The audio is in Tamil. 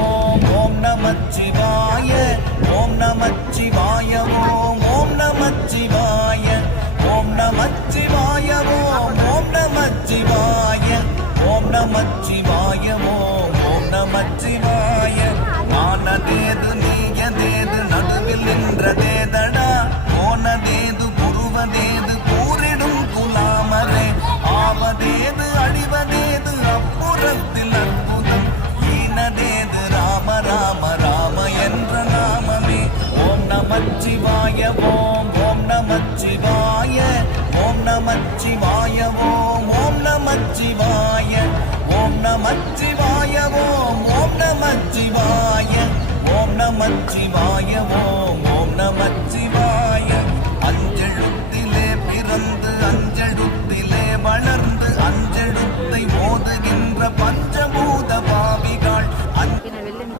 ஓம் ஓம் நமச்சிவாய ஓம் நமச்சிவாய ஓம் ஓம் நமச்சிவாய ஓம் நமச்சிவாய ஓம் ஓம் நமச்சிவாய ஓம் நமச்சிவாய ஓம் ஓம் நமச்சிவாய ஆனதேது நீயதேது நடுவில் நின்றதேதடா போனதேது புருவதேது கூறிடும் குலாமரே ஆவதேது அழிவதேது அப்புறத்தில் அற்புதம் ஈனதேது ராம ராம ராம என்ற நாமமே ஓம் நமச்சிவாய ஓம் ஓம் நமச்சிவாய ஓம் நமச்சிவாய ஓம் ஓம் நமச்சிவாய ஓம் நமச்சிவாய ஓம் ஓம் நமச்சிவாய ஓம் நமச்சிவாய ஓம் ஓம் நமச்சிவாய